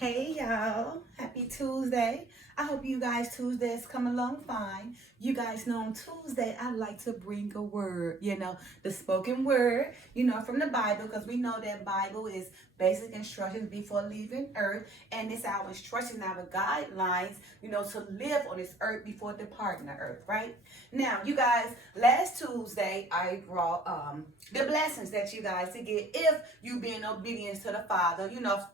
Hey y'all, happy Tuesday. I hope you guys Tuesdays come along fine. You guys know on Tuesday I like to bring a word, the spoken word, from the Bible because we know that Bible is basic instructions before leaving earth and it's our instructions, our guidelines, to live on this earth before departing the earth, right? Now, you guys, last Tuesday I brought the blessings that you guys to get if you be in obedience to the Father,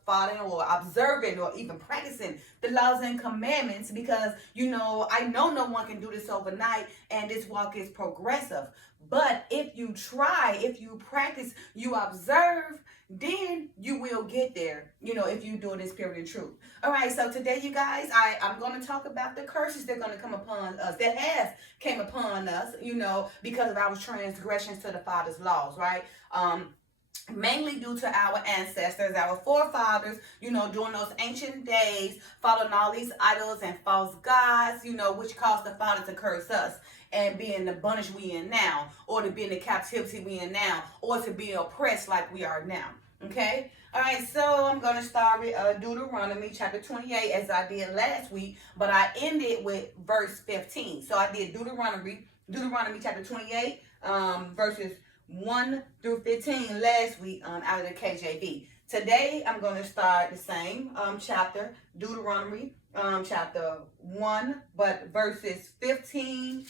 following or observing or even practicing the laws and commandments because, I know no one can do this overnight and this walk is progressive. But if you try, if you practice, you observe, then you will get there, if you do it in spirit and truth. All right, so today, you guys, I'm going to talk about the curses that are going to come upon us, that has came upon us, because of our transgressions to the Father's laws, right? Mainly due to our ancestors, our forefathers, during those ancient days, following all these idols and false gods, which caused the Father to curse us and be in the bondage we in now, or to be in the captivity we in now, or to be oppressed like we are now. Okay? All right, so I'm going to start with Deuteronomy chapter 28 as I did last week, but I ended with verse 15. So I did Deuteronomy chapter 28, verses 1 through 15 last week out of the KJV. Today I'm going to start the same chapter, Deuteronomy chapter 1, but verses 15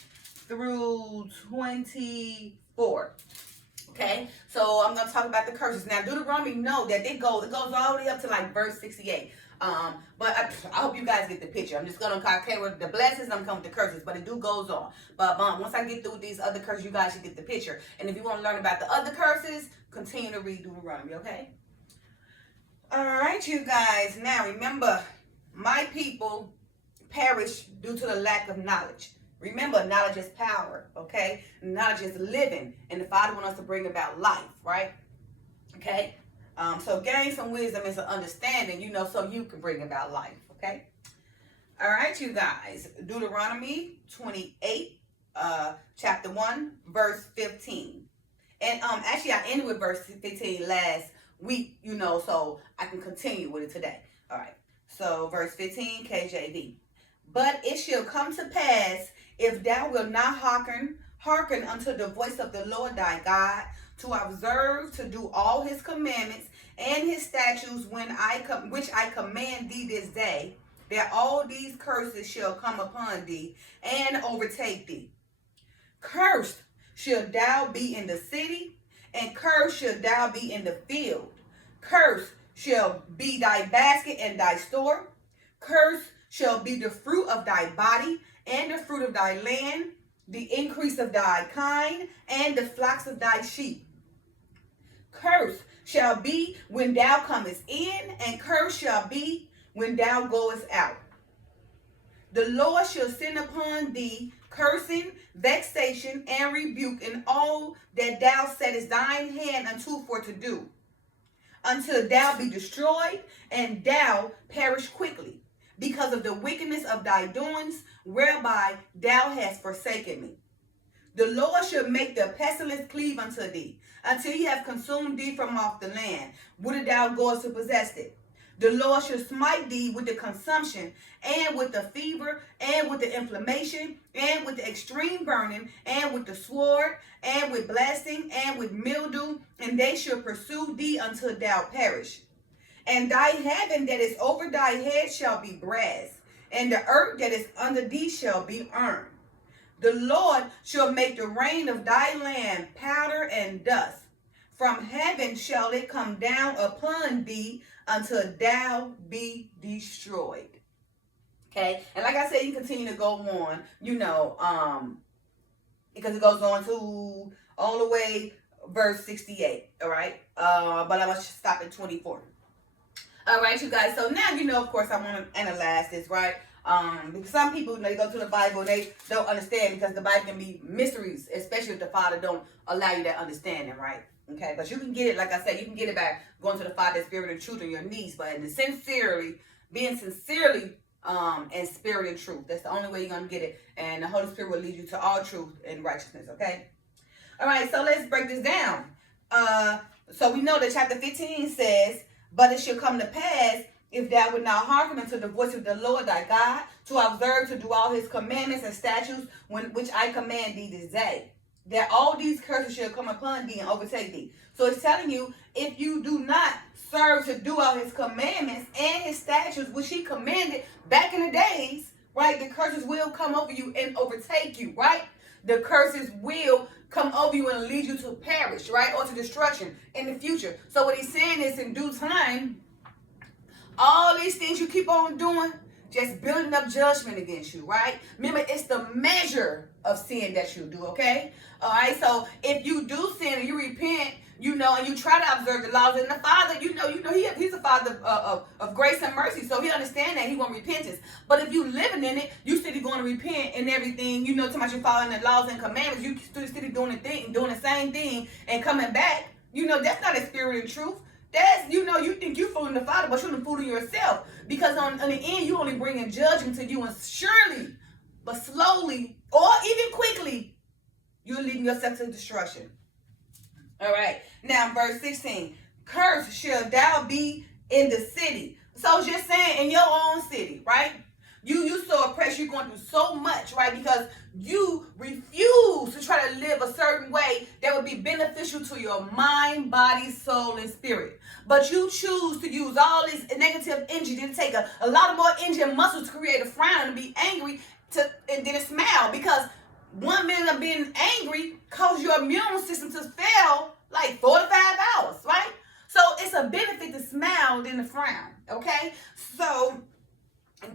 through 24. Okay, so I'm going to talk about the curses. Now, Deuteronomy, know that it goes all the way up to like verse 68. But I hope you guys get the picture. I'm just going to carry with the blessings, I'm coming with the curses, but it goes on. But once I get through with these other curses, you guys should get the picture. And if you want to learn about the other curses, continue to read Deuteronomy, okay? All right, you guys. Now, remember, my people perish due to the lack of knowledge. Remember, knowledge is power, okay? Knowledge is living, and the Father wants us to bring about life, right? Okay? So gain some wisdom and some understanding, so you can bring about life, okay? All right, you guys. Deuteronomy 28, chapter 1, verse 15. And actually, I ended with verse 15 last week, so I can continue with it today. All right. So, verse 15, KJV. But it shall come to pass, if thou wilt not hearken unto the voice of the Lord thy God, to observe to do all his commandments and his statutes which I command thee this day, that all these curses shall come upon thee and overtake thee. Cursed shall thou be in the city, and cursed shall thou be in the field. Cursed shall be thy basket and thy store. Cursed shall be the fruit of thy body, and the fruit of thy land, the increase of thy kind, and the flocks of thy sheep. Cursed shall be when thou comest in, and cursed shall be when thou goest out. The Lord shall send upon thee cursing, vexation, and rebuke in all that thou settest thine hand unto for to do, until thou be destroyed, and thou perish quickly, because of the wickedness of thy doings, whereby thou hast forsaken me. The Lord shall make the pestilence cleave unto thee, until he have consumed thee from off the land, whither thou goest to possess it. The Lord shall smite thee with the consumption, and with the fever, and with the inflammation, and with the extreme burning, and with the sword, and with blasting, and with mildew, and they shall pursue thee until thou perish. And thy heaven that is over thy head shall be brass, and the earth that is under thee shall be iron. The Lord shall make the rain of thy land powder and dust. From heaven shall it come down upon thee until thou be destroyed. Okay, and like I said, you continue to go on, because it goes on to all the way verse 68. All right, but I must stop at 24. All right, you guys. So now, of course, I want to analyze this, right? Because some people, they go to the Bible and they don't understand because the Bible can be mysteries, especially if the Father don't allow you that understanding, right? Okay, but you can get it, like I said, you can get it by going to the Father, Spirit, and truth on your knees, but being sincerely in spirit and truth. That's the only way you're going to get it, and the Holy Spirit will lead you to all truth and righteousness, okay? All right, so let's break this down. So we know that chapter 15 says, but it shall come to pass, if thou wilt not hearken unto the voice of the Lord thy God, to observe to do all his commandments and statutes which I command thee this day, that all these curses shall come upon thee and overtake thee. So it's telling you, if you do not serve to do all his commandments and his statutes, which he commanded back in the days, right, the curses will come over you and overtake you, right? The curses will come over you and lead you to perish, right, or to destruction in the future. So what he's saying is, in due time, all these things you keep on doing, just building up judgment against you, right? Remember, it's the measure of sin that you do, okay? All right, so if you do sin and you repent, and you try to observe the laws, and the Father, he's a Father of grace and mercy, so he understands that he wants repentance. But if you living in it, you still going to repent and everything, talking about you following the laws and commandments, you still doing the same thing and coming back, that's not a spirit and truth. That's, you think you fooling the Father, but you're fooling yourself. Because on the end, you only bringing judgment to you, and surely, but slowly, or even quickly, you're leading yourself to destruction. All right. Now, verse 16. Cursed shall thou be in the city. So it's just saying, in your own city, right? You so oppressed, you're going through so much, right? Because you refuse to try to live a certain way that would be beneficial to your mind, body, soul, and spirit. But you choose to use all this negative energy to take a lot more energy and muscles to create a frown and be angry and then smile. Because 1 minute of being angry causes your immune system to fail like 4 to 5 hours, right? So it's a benefit to smile than to frown, okay? So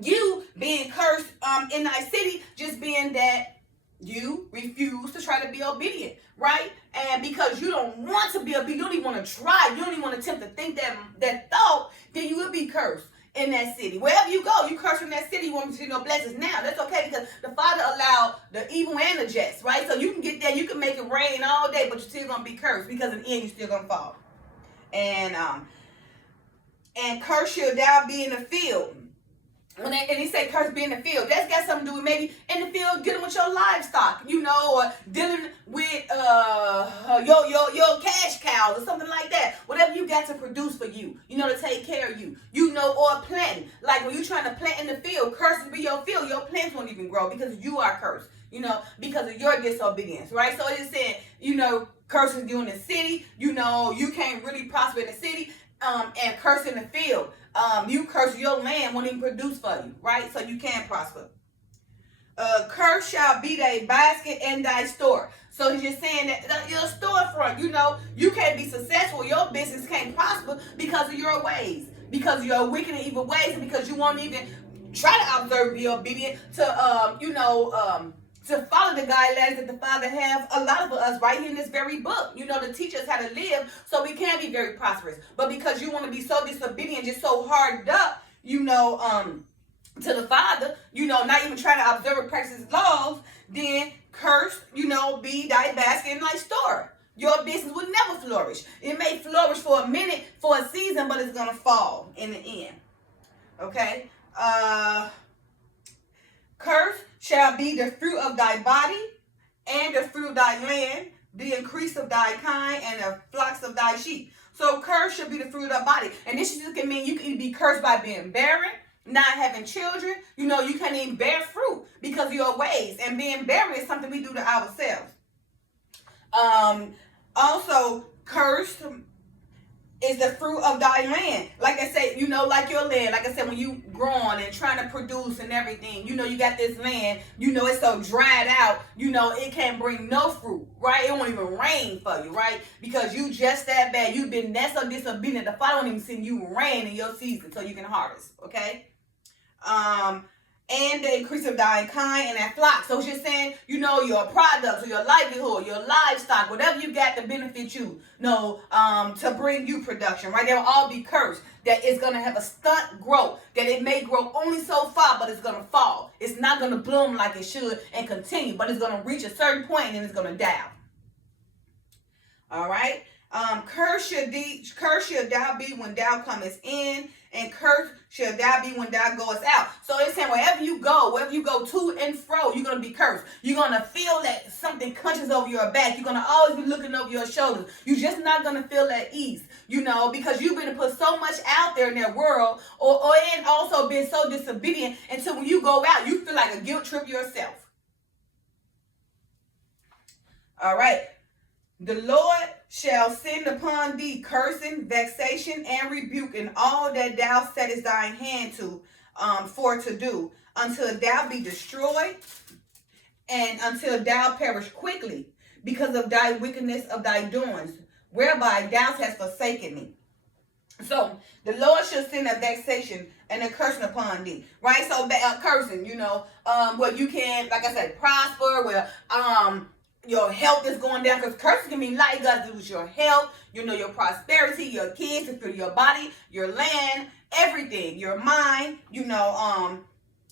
you being cursed in thy city, just being that you refuse to try to be obedient, right? And because you don't want to be obedient, you don't even want to try, you don't even want to attempt to think that thought, then you will be cursed in that city. Wherever you go, you curse from that city, you want to see no blessings now. That's okay, because the Father allowed the evil and the just, right? So you can get there, you can make it rain all day, but you're still going to be cursed, because in the end, you're still going to fall. And curse shall thou be in the field. And he said curse be in the field. That's got something to do with maybe in the field dealing with your livestock, or dealing with your cash cows or something like that. Whatever you got to produce for you, to take care of you, or planting. Like when you're trying to plant in the field, curses be your field. Your plants won't even grow because you are cursed, because of your disobedience, right? So it is saying, curses you in the city, you can't really prosper in the city, and curse in the field. You curse your land won't even produce for you, right? So you can't prosper. Curse shall be thy basket and thy store. So he's just saying that your storefront, you can't be successful. Your business can't prosper because of your ways, because of your wicked and evil ways, and because you won't even try to observe, be obedient to follow the guidelines that the Father have a lot of us right here in this very book, to teach us how to live so we can be very prosperous. But because you want to be so disobedient, just so hardened up, to the Father, not even trying to observe and practice his laws, then curse, be thy basket and thy store. Your business will never flourish. It may flourish for a minute, for a season, but it's going to fall in the end. Okay? Curse shall be the fruit of thy body, and the fruit of thy land, the increase of thy kind, and the flocks of thy sheep. So curse should be the fruit of thy body. And this just can mean you can be cursed by being barren, not having children. You can't even bear fruit because of your ways. And being barren is something we do to ourselves. Also, cursed is the fruit of thy land. Like I said, like your land. Like I said, when you growing and trying to produce and everything, you got this land, it's so dried out, it can't bring no fruit, right? It won't even rain for you, right? Because you just that bad. You've been that so disobedient. The Father won't even send you rain in your season so you can harvest, okay? And the increase of thy kind and that flock. So it's just saying, your products or your livelihood, your livestock, whatever you got to benefit you, to bring you production, right? They'll all be cursed. That it's going to have a stunt growth. That it may grow only so far, but it's going to fall. It's not going to bloom like it should and continue, but it's going to reach a certain point and it's going to die. All right? Curse shall thou be when thou comest in, and cursed shall thou be when thou goest out. So it's saying wherever you go to and fro, you're going to be cursed. You're going to feel that something crunches over your back. You're going to always be looking over your shoulders. You're just not going to feel at ease, because you've been put so much out there in that world, and also been so disobedient until when you go out, you feel like a guilt trip yourself. All right. The Lord shall send upon thee cursing, vexation, and rebuke in all that thou settest thine hand to, for to do, until thou be destroyed, and until thou perish quickly, because of thy wickedness of thy doings, whereby thou hast forsaken me. So the Lord shall send a vexation and a cursing upon thee, right? So cursing, where you can, like I said, prosper, where your health is going down, because cursing can mean like God to do with your health, your prosperity, your kids, your body, your land, everything, your mind,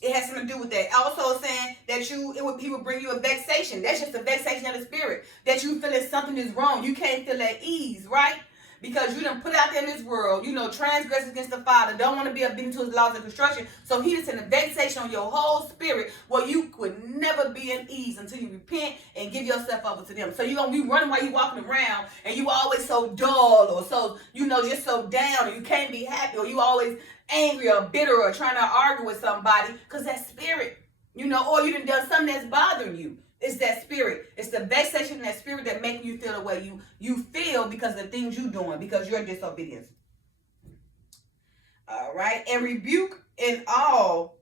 it has something to do with that. Also saying that he would bring you a vexation. That's just a vexation of the spirit, that you feel that something is wrong. You can't feel at ease, right? Because you done put out there in this world, transgress against the Father, don't want to be obedient to his laws of construction. So he just sent a vexation on your whole spirit where you could never be at ease until you repent and give yourself over to them. So you're going to be running while you're walking around, and you always so dull, or so, just so down, or you can't be happy, or you always angry or bitter or trying to argue with somebody, because that spirit, or you done something that's bothering you. It's that spirit. It's the vexation in that spirit that making you feel the way you feel because of the things you're doing, because you're in disobedience. All right. And rebuke in all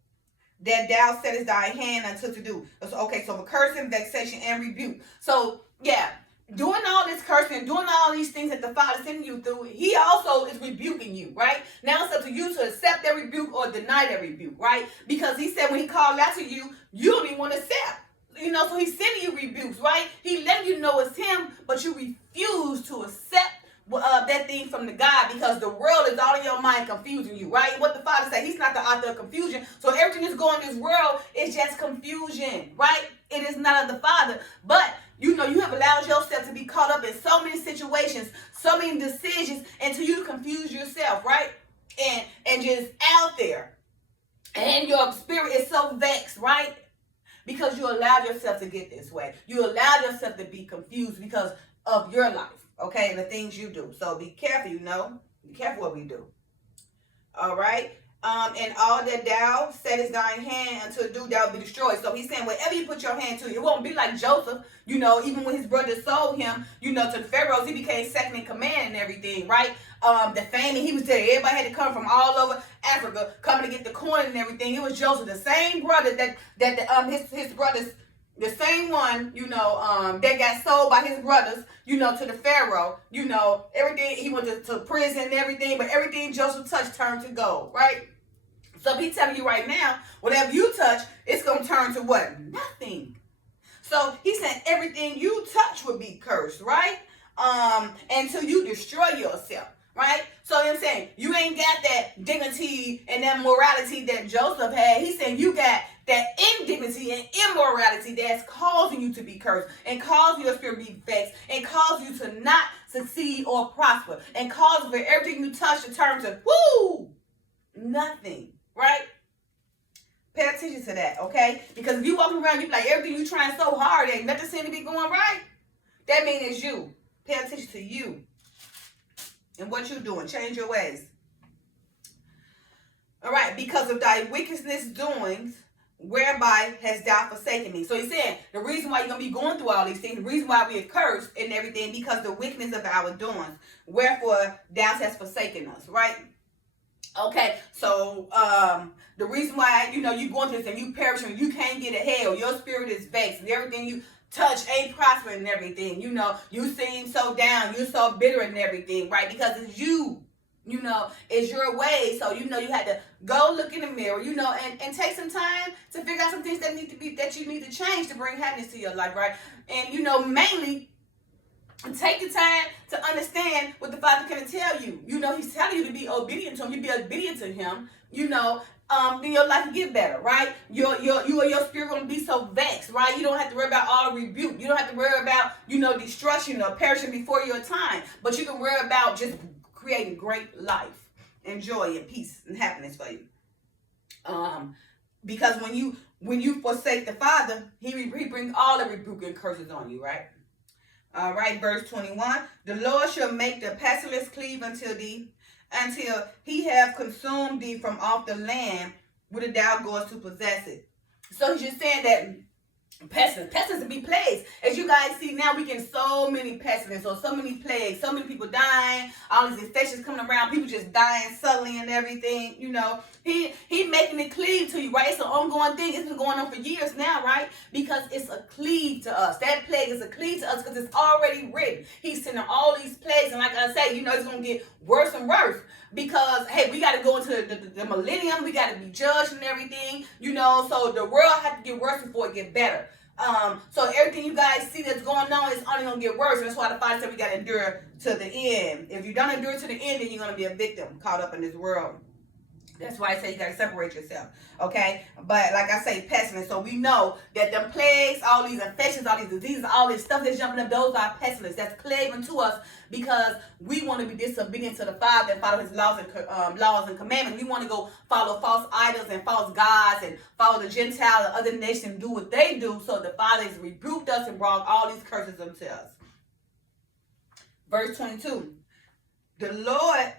that thou settest thy hand unto to do. Okay, so for cursing, vexation, and rebuke. So, yeah, doing all this cursing, doing all these things that the Father sending you through, he also is rebuking you, right? Now it's up to you to accept that rebuke or deny that rebuke, right? Because he said when he called out to you, you don't even want to accept. So he's sending you rebukes, right? He letting you know it's him, but you refuse to accept that thing from the God, because the world is all in your mind confusing you, right? What the Father said, he's not the author of confusion. So everything that's going in this world is just confusion, right? It is not of the Father. But, you have allowed yourself to be caught up in so many situations, so many decisions, until you confuse yourself, right? And just out there. And your spirit is so vexed, right? Because you allowed yourself to get this way. You allowed yourself to be confused because of your life, okay, and the things you do. So be careful, Be careful what we do. All right? And all that thou settest thine hand unto do, thou will be destroyed. So he's saying whatever you put your hand to, it won't be like Joseph, even when his brothers sold him, to the Pharaohs, he became second in command and everything, right? The famine, he was there. Everybody had to come from all over Africa, coming to get the coin and everything. It was Joseph, the same brother that his brothers, the same one, that got sold by his brothers, to the Pharaoh, everything, he went to prison and everything, but everything Joseph touched turned to gold, right? So he's telling you right now, whatever you touch, it's going to turn to what? Nothing. So he said everything you touch would be cursed, right? Until you destroy yourself, right? So I'm saying you ain't got that dignity and that morality that Joseph had. He's saying you got that indignity and immorality that's causing you to be cursed and causing your spirit to be vexed and cause you to not succeed or prosper and cause for everything you touch to turn to nothing, right? Pay attention to that, okay? Because if you walking around, you be like, everything you trying so hard, ain't nothing seem to be going right. That means it's you. Pay attention to you and what you're doing. Change your ways. All right, because of thy wickedness doings, whereby hast thou forsaken me. So he's saying the reason why you're going to be going through all these things, the reason why we are cursed and everything, because the wickedness of our doings, wherefore thou hast forsaken us, right? Okay, so the reason why, you going through this and you perishing, you can't get ahead, or your spirit is vexed, and everything you touch ain't prospering and everything, you seem so down, you're so bitter and everything, right? Because it's you, it's your way. So, you had to go look in the mirror, and take some time to figure out some things that you need to change to bring happiness to your life, right? And, mainly, take the time to understand what the Father can tell you. He's telling you to be obedient to him. You be obedient to him, then your life will get better, right? You or your spirit gonna be so vexed, right? You don't have to worry about all the rebuke. You don't have to worry about, destruction or perishing before your time. But you can worry about just creating great life and joy and peace and happiness for you. Because when you forsake the Father, he brings all the rebuke and curses on you, right? All right, verse 21. The Lord shall make the pestilence cleave until he have consumed thee from off the land whither thou goest to possess it. So he's just saying that pestilence will be plagues. As you guys see now, we get so many pestilence or so many plagues, so many people dying, all these infections coming around, people just dying suddenly and everything. You know, he making it cleave to you, right? It's an ongoing thing. It's been going on for years now, right? Because it's a cleave to us. That plague is a cleave to us because it's already written. He's sending all these plagues, and like I say, you know, it's going to get worse and worse. Because, hey, we got to go into the millennium. We got to be judged and everything, you know. So the world has to get worse before it get better. So everything you guys see that's going on is only going to get worse. And that's why the Father said we got to endure to the end. If you don't endure to the end, then you're going to be a victim caught up in this world. That's why I say you got to separate yourself, okay? But like I say, pestilence. So we know that the plagues, all these infections, all these diseases, all this stuff that's jumping up, those are pestilence. That's cleaving to us because we want to be disobedient to the Father and follow His laws and commandments. We want to go follow false idols and false gods and follow the Gentiles and other nations and do what they do. So the Father has rebuked us and brought all these curses unto us. Verse 22. The Lord,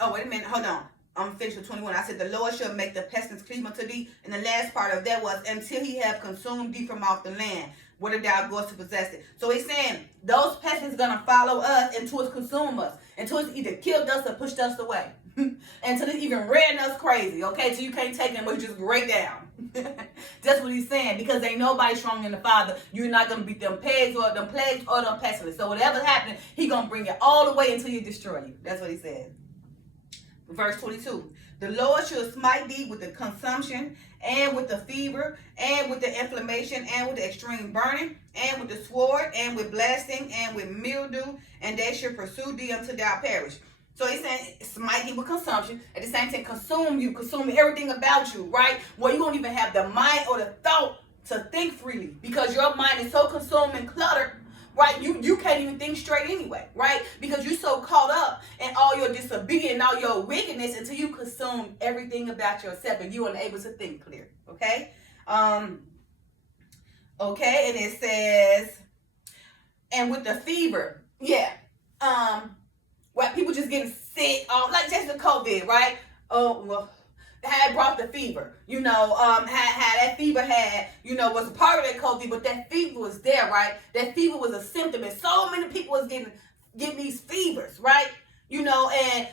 oh, wait a minute, hold on. I'm finished with 21. I said, the Lord shall make the pestilence cleave unto thee. And the last part of that was, until he have consumed thee from off the land, whither thou goest to possess it. So he's saying, those pestilence going to follow us until it's consumed us. Until it's either killed us or pushed us away. Until it's even ran us crazy, okay? Till you can't take them, but you just break down. That's what he's saying. Because ain't nobody stronger than the Father. You're not going to beat them plagues or them pestilence. So whatever's happening, he's going to bring it all the way until you destroy you. That's what he said. Verse 22, the Lord shall smite thee with the consumption, and with the fever, and with the inflammation, and with the extreme burning, and with the sword, and with blasting, and with mildew, and they shall pursue thee until thou perish. So he's saying, smite thee with consumption, at the same time, consume everything about you, right? Well, you won't even have the mind or the thought to think freely, because your mind is so consumed and cluttered. Right, you can't even think straight anyway, right? Because you're so caught up in all your disobedience and all your wickedness until you consume everything about yourself and you're unable to think clear, okay? Okay, and it says, and with the fever, yeah, well, people just getting sick, like just the COVID, right? Oh, well, had brought the fever, you know, had that fever was a part of that COVID, but that fever was there, right? That fever was a symptom, and so many people was getting these fevers, right? You know, and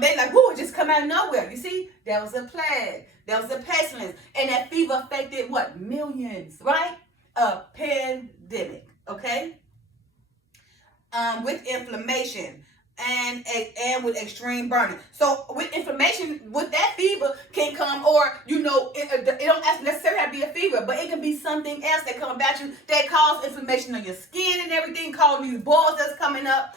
they like, whoo, it just come out of nowhere. You see, that was a plague, that was a pestilence, and that fever affected what? Millions, right? A pandemic, okay? With inflammation. And with extreme burning. So with inflammation, with that fever can come, or you know, it don't necessarily have to be a fever, but it can be something else that come about you that cause inflammation on your skin and everything, causing these boils that's coming up,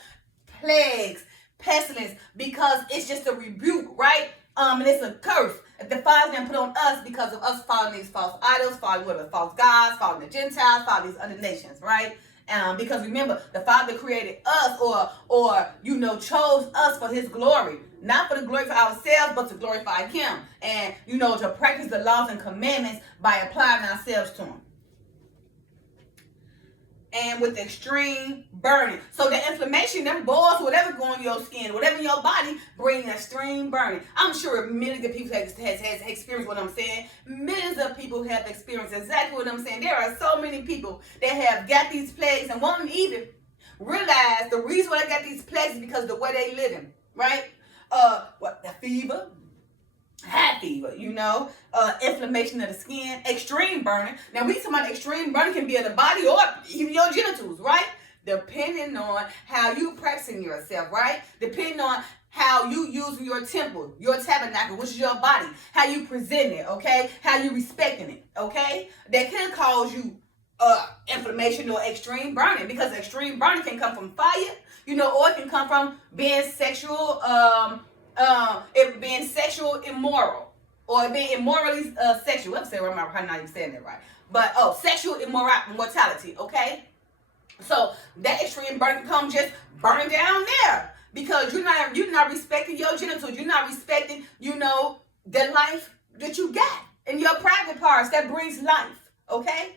plagues, pestilence, because it's just a rebuke, right? And it's a curse that the Father's gonna put on us because of us following these false idols, following whatever false gods, following the Gentiles, following these other nations, right? Because remember, the Father created us, or you know, chose us for His glory, not for the glory for ourselves, but to glorify Him, and you know, to practice the laws and commandments by applying ourselves to Him. And with extreme burning, so the inflammation, them boils, whatever going in your skin, whatever in your body, bring extreme burning. I'm sure millions of people has experienced what I'm saying. Millions of people have experienced exactly what I'm saying. There are so many people that have got these plagues and won't even realize the reason why they got these plagues is because of the way they living, right? The fever, high fever, you know, inflammation of the skin, extreme burning. Now we talking about extreme burning can be in the body or even your genitals, right? Depending on how you practicing yourself, right? Depending on how you using your temple, your tabernacle, which is your body, how you present it, okay? How you respecting it, okay? That can cause you inflammation or extreme burning, because extreme burning can come from fire, you know, or it can come from being sexual, it being sexual immoral, or being immorally sexual. I'm saying, I'm not even saying that right, but sexual immortality. Okay, so that extreme burn can come just burning down there. Because you're not respecting your genitals. You're not respecting, the life that you got in your private parts that brings life. Okay?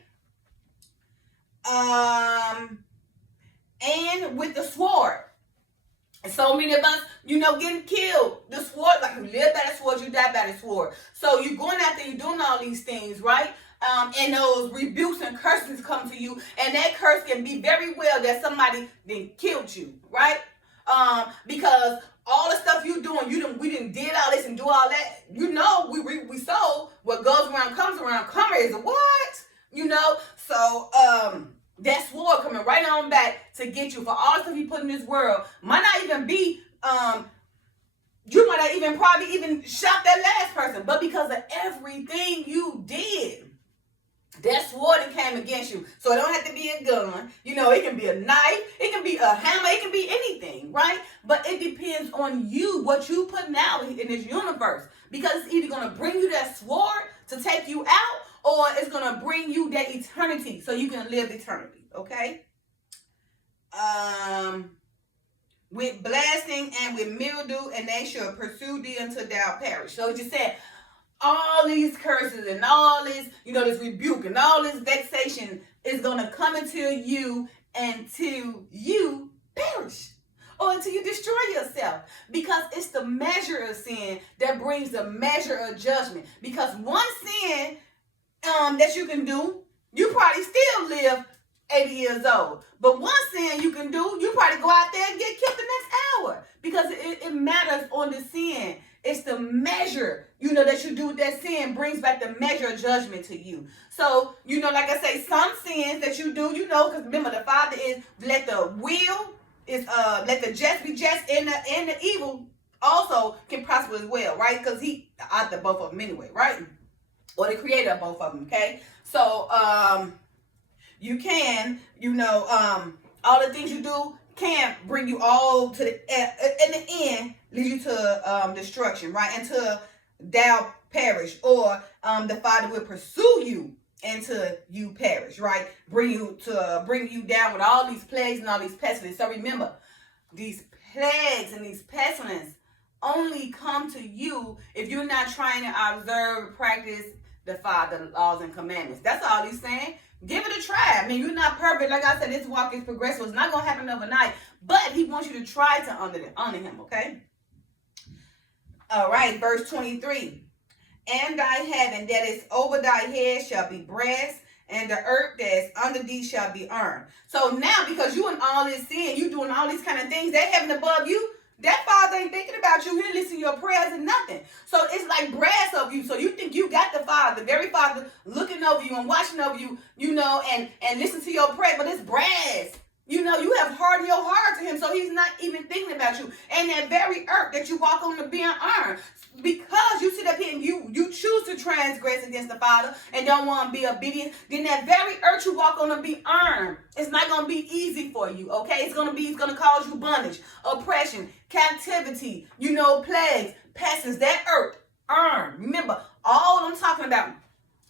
And with the sword. So many of us, getting killed. The sword, like you live by the sword, you die by the sword. So you're going out there, you're doing all these things, right? And those rebukes and curses come to you, and that curse can be very well that somebody then killed you, right? Because all the stuff you doing, we didn't did all this and do all that. We sold what goes around comes around. Karma is what? So that sword coming right on back to get you for all the stuff you put in this world. Might not even be you might not even probably even shot that last person, but because of everything you did, that sword that came against you. So it don't have to be a gun. It can be a knife. It can be a hammer. It can be anything, right? But it depends on you, what you putting out in this universe. Because it's either going to bring you that sword to take you out, or it's going to bring you that eternity so you can live eternity, okay? With blasting and with mildew, and they shall pursue thee until thou perish. So it just said, all these curses and all this, this rebuke and all this vexation is going to come into you until you perish or until you destroy yourself, because it's the measure of sin that brings the measure of judgment. Because one sin that you can do, you probably still live 80 years old. But one sin you can do, you probably go out there and get killed the next hour, because it matters on the sin. It's the measure, that you do with that sin brings back the measure of judgment to you. So, like I say, some sins that you do, because remember the Father is let the let the just be just, and the evil also can prosper as well, right? Because he author both of them anyway, right? Or the creator of both of them, okay? So, you can, all the things you do can bring you all to in the end, lead you to destruction, right? Until thou perish, or the Father will pursue you until you perish, right? Bring you down with all these plagues and all these pestilence. So remember, these plagues and these pestilence only come to you if you're not trying to observe, practice the Father's laws and commandments. That's all he's saying. Give it a try. I mean, you're not perfect. Like I said, this walk is progressive. It's not going to happen overnight. But he wants you to try to honor him, okay? All right, verse 23. And thy heaven that is over thy head shall be brass, and the earth that is under thee shall be iron. So now, because you in all this sin, you doing all these kind of things, that heaven above you, that Father ain't thinking about you. He didn't listen to your prayers and nothing. So it's like brass over you. So you think you got the Father, the very Father, looking over you and watching over you, and listen to your prayer, but it's brass. You have hardened your heart to him, so he's not even thinking about you. And that very earth that you walk on to be iron, because you sit up here and you choose to transgress against the Father and don't want to be obedient, then that very earth you walk on to be iron. It's not going to be easy for you, okay? It's going to cause you bondage, oppression, captivity, plagues, pestilence. That earth, iron. Remember, all I'm talking about,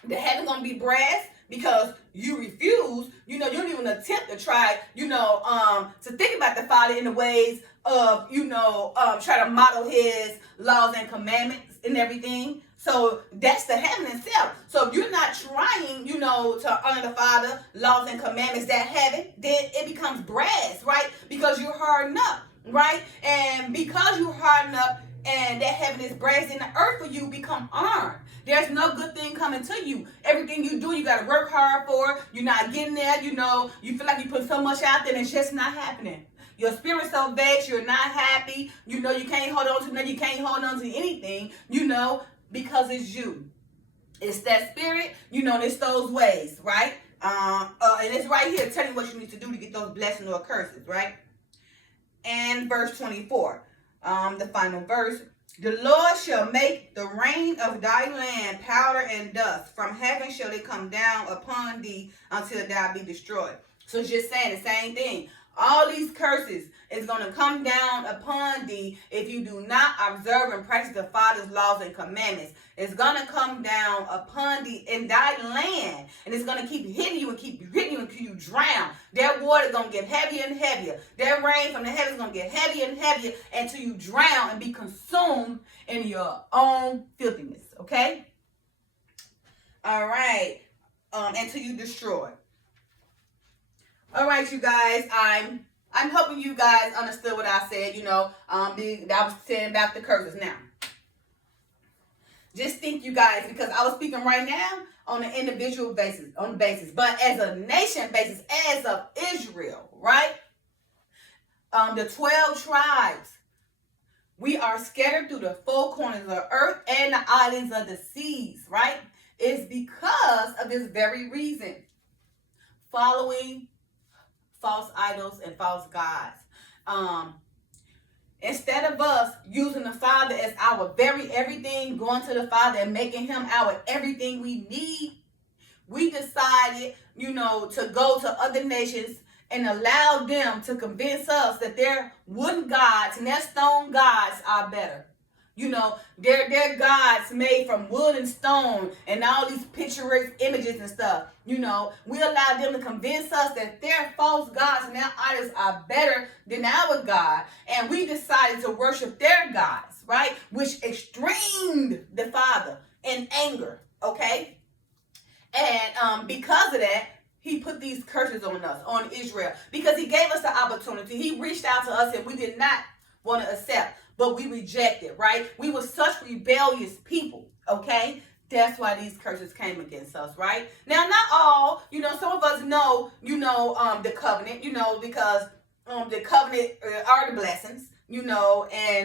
the heaven's going to be brass, because you refuse, you don't even attempt to try, to think about the Father in the ways of, try to model his laws and commandments and everything. So that's the heaven itself. So if you're not trying, to honor the Father, laws and commandments, that heaven, then it becomes brass, right? Because you're hardened up, right? And because you're hardened up and that heaven is brass, in the earth for you become iron. There's no good thing coming to you. Everything you do, you got to work hard for. You're not getting there. You feel like you put so much out there and it's just not happening. Your spirit's so vexed. You're not happy. You can't hold on to nothing. You can't hold on to anything, because it's you. It's that spirit, it's those ways, right? And it's right here telling you what you need to do to get those blessings or curses, right? And verse 24, the final verse. The Lord shall make the rain of thy land powder and dust. From heaven shall it come down upon thee until thou be destroyed. So it's just saying the same thing. All these curses is going to come down upon thee if you do not observe and practice the Father's laws and commandments. It's going to come down upon thee in thy land, and it's going to keep hitting you and keep hitting you until you drown. That water is going to get heavier and heavier. That rain from the heavens is going to get heavier and heavier until you drown and be consumed in your own filthiness. Okay? All right. Until you destroy. All right, you guys. I'm hoping you guys understood what I said. I was saying about the curses. Now, just think, you guys, because I was speaking right now on an individual basis, but as a nation basis, as of Israel, right? The 12 tribes, we are scattered through the four corners of the earth and the islands of the seas, right? It's because of this very reason. Following false idols and false gods. Instead of us using the Father as our very everything, going to the Father and making him our everything we need, we decided, to go to other nations and allow them to convince us that their wooden gods and their stone gods are better. They're gods made from wood and stone and all these picturesque images and stuff. We allow them to convince us that their false gods and their idols are better than our God. And we decided to worship their gods, right? Which extremed the Father in anger, okay? And because of that, he put these curses on us, on Israel, because he gave us the opportunity. He reached out to us and we did not want to accept. But we rejected, right? We were such rebellious people, okay? That's why these curses came against us, right? Now, not all, some of us know, the covenant, because the covenant are the blessings, and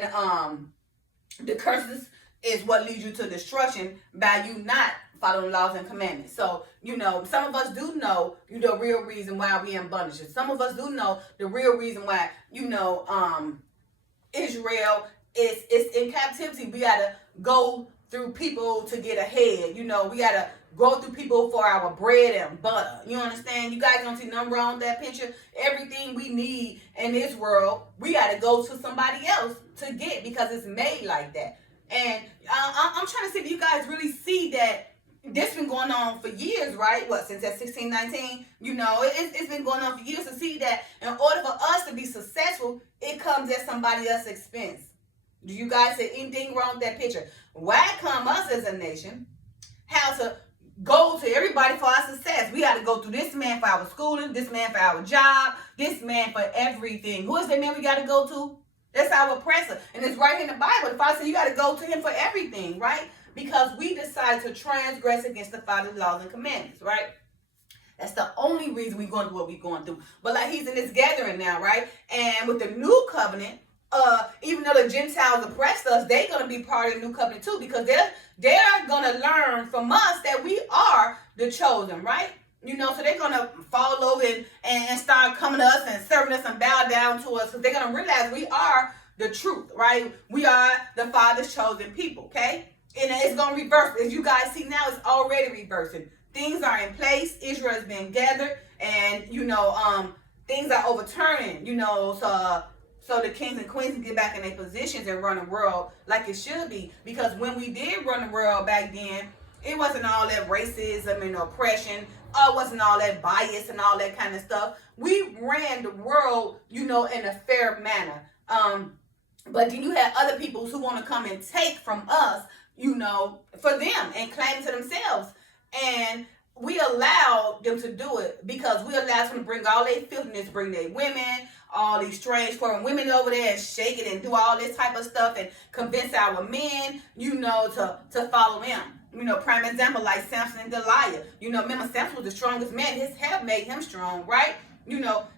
the curses is what leads you to destruction by you not following laws and commandments. So, some of us do know, the real reason why we're in bondage. Some of us do know the real reason why, Israel is in captivity. We gotta go through people to get ahead. We gotta go through people for our bread and butter. You understand? You guys don't see nothing wrong with that picture. Everything we need in this world, we gotta go to somebody else to get, because it's made like that. And I'm trying to see if you guys really see that. This been going on for years, right? Since that 1619? It's been going on for years, to see that in order for us to be successful, it comes at somebody else's expense. Do you guys see anything wrong with that picture? Why come us as a nation have to go to everybody for our success? We got to go through this man for our schooling, this man for our job, this man for everything. Who is the man we got to go to? That's our oppressor. And it's right in the Bible. The Father said you got to go to him for everything, right? Because we decided to transgress against the Father's laws and commandments, right? That's the only reason we're going through what we're going through. But like he's in this gathering now, right? And with the new covenant, even though the Gentiles oppressed us, they're going to be part of the new covenant too, because they're going to learn from us that we are the chosen, right? So they're going to fall over and start coming to us and serving us and bow down to us. So they're going to realize we are the truth, right? We are the Father's chosen people, okay? And it's going to reverse. As you guys see now, it's already reversing. Things are in place. Israel has been gathered. And, things are overturning, so the kings and queens can get back in their positions and run the world like it should be. Because when we did run the world back then, it wasn't all that racism and oppression. It wasn't all that bias and all that kind of stuff. We ran the world, in a fair manner. But then you had other people who want to come and take from us, for them and claim it to themselves. And we allowed them to do it because we allowed them to bring all their filthiness, bring their women, all these strange foreign women over there and shake it and do all this type of stuff and convince our men, to follow them. Prime example like Samson and Delilah. Remember Samson was the strongest man. His help made him strong, right?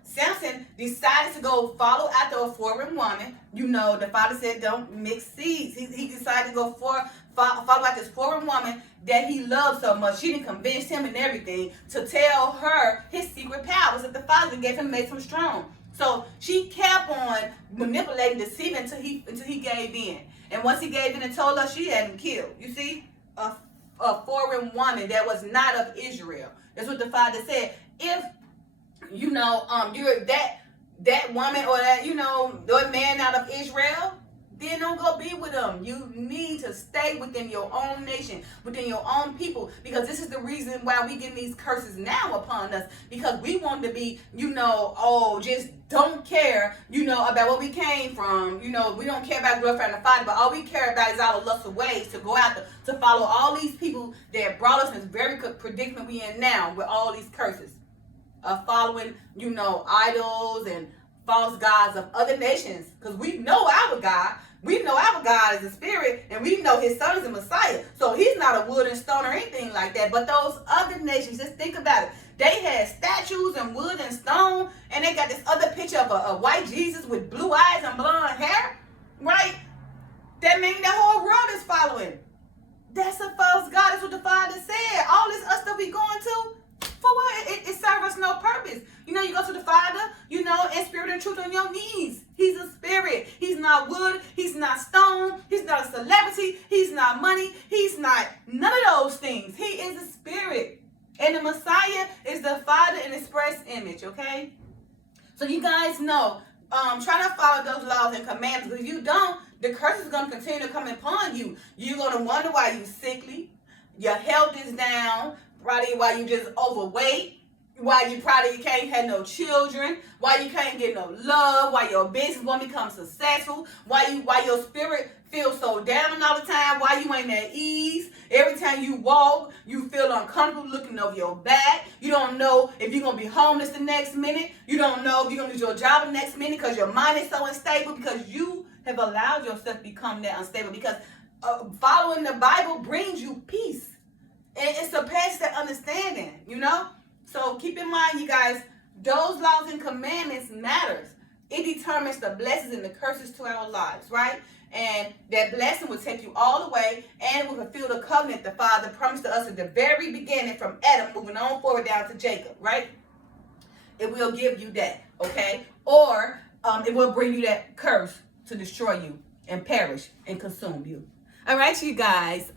Samson decided to go follow after a foreign woman. The Father said don't mix seeds. He decided to go follow after this foreign woman that he loved so much. She didn't convince him and everything to tell her his secret powers that the Father gave him, made him strong. So she kept on manipulating, deceiving until he gave in. And once he gave in and told her, she had him killed. You see, a foreign woman that was not of Israel. That's what the Father said. If you're that woman or that, that man out of Israel, then don't go be with them. You need to stay within your own nation, within your own people, because this is the reason why we get these curses now upon us, because we want to be, just don't care, about where we came from. We don't care about glorifying the Father, but all we care about is our lustful ways, to go out to follow all these people that brought us in this very predicament we in now with all these curses of following, idols and false gods of other nations, because we know our God. We know our God is a spirit, and we know his son is a Messiah. So he's not a wood and stone or anything like that. But those other nations, just think about it. They had statues and wood and stone, and they got this other picture of a white Jesus with blue eyes and blonde hair, right? That means the whole world is following. That's a false God. That's what the Father said. All this other stuff we going to, for what? It serves us no purpose. You go to the Father, in spirit and truth on your knees. He's a spirit. He's not wood. He's not stone. He's not a celebrity. He's not money. He's not none of those things. He is a spirit. And the Messiah is the Father in express image, okay? So you guys know, try to follow those laws and commandments. Because if you don't, the curse is going to continue to come upon you. You're going to wonder why you're sickly. Your health is down. Probably why you just overweight, why you probably can't have no children, why you can't get no love, why your business won't become successful, why your spirit feels so down all the time, why you ain't at ease. Every time you walk, you feel uncomfortable looking over your back. You don't know if you're going to be homeless the next minute. You don't know if you're going to lose your job the next minute because your mind is so unstable, because you have allowed yourself to become that unstable, because following the Bible brings you peace. And it surpasses that understanding, So keep in mind, you guys, those laws and commandments matters. It determines the blessings and the curses to our lives, right? And that blessing will take you all the way, and will fulfill the covenant the Father promised to us at the very beginning, from Adam moving on forward down to Jacob, right? It will give you that, okay? Or it will bring you that curse to destroy you and perish and consume you. All right, you guys,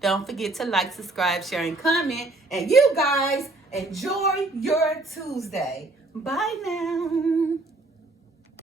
don't forget to like, subscribe, share, and comment. And you guys, enjoy your Tuesday. Bye now.